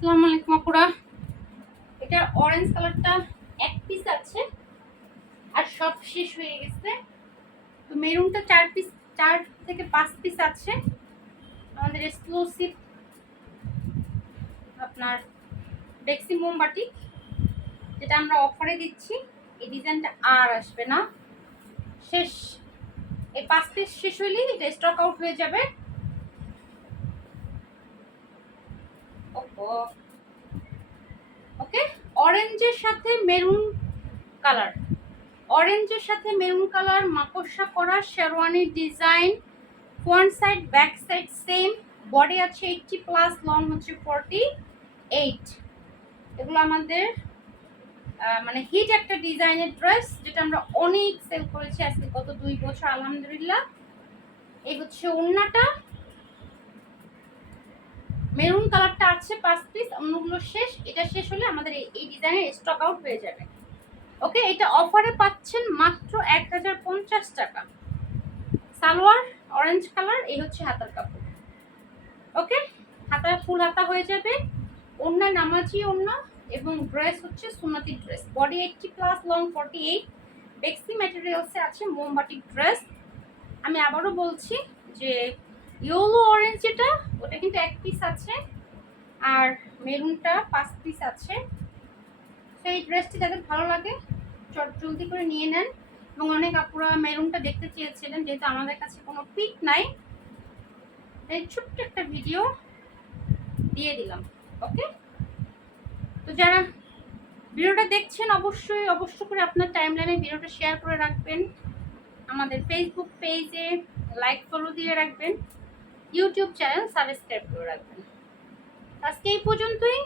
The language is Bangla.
আসসালামু আলাইকুম আপুরা। এটা অরেঞ্জ কালারটা এক পিস আছে, আর সব শেষ হয়ে গেছে। তো মেরুনটা চার পিস চার থেকে পাঁচ পিস আছে। আমাদের এক্সক্লুসিভ আপনার ডেক্সি মোমবাটি যেটা আমরা অফারে দিচ্ছি। এই ডিজাইনটা আর আসবে না। শেষ, এই পাঁচ পিস শেষ হইলেই এটা স্টক আউট হয়ে যাবে ওকে অরেঞ্জের সাথে মেরুন কালার। অরেঞ্জের সাথে মেরুন কালার, মাকড়সা করা শেরওয়ানির design front side back side same body আছে এইটটি প্লাস লং হচ্ছে ফর্টি এইট এগুলো আমাদের মানে হিট একটা ডিজাইনের ড্রেস যেটা আমরা অনেক সেল করেছি আজকে গত দুই বছর, আলহামদুলিল্লাহ। এই হচ্ছে ওড়নাটা মেরুন কালারটা আছে পাঁচ পিস অন্যগুলো শেষ। এটা শেষ হলে আমাদের এই- ডিজাইনের স্টক আউট হয়ে যাবে। ওকে এটা অফারে পাচ্ছেন মাত্র এক হাজার পঞ্চাশ টাকা। সালোয়ার অরেঞ্জ কালার এই হচ্ছে হাতার কাপড়। ওকে হাতা ফুল হাতা হয়ে যাবে। ওড়না, নামাজি ওড়না এবং ড্রেস হচ্ছে সুনাতি dress body eighty plus long forty eight বেক্সি ম্যাটেরিয়ালসে আছে মোমবাটি ড্রেস আমি আবারও বলছি যে ইয়েলো অরেঞ্জ যেটা, ওটা কিন্তু এক পিস আছে। আর মেরুনটা পাঁচ পিস আছে। সেই ড্রেসটি যাদের ভালো লাগে। চট জলদি করে নিয়ে নেন। এবং অনেক আপুরা মেরুনটা দেখতে চেয়েছিলেন, যেহেতু আমাদের কাছে কোনো পিক নাই। তাই ছোট্ট একটা ভিডিও দিয়ে দিলাম ওকে তো যারা ভিডিওটা দেখছেন, অবশ্যই, অবশ্য করে আপনার টাইম টাইমলাইনে ভিডিওটা শেয়ার করে রাখবেন। আমাদের ফেসবুক পেজে লাইক ফলো দিয়ে রাখবেন। ইউটিউব চ্যানেল সাবস্ক্রাইব করে রাখবেন। আজকে এই পর্যন্তই।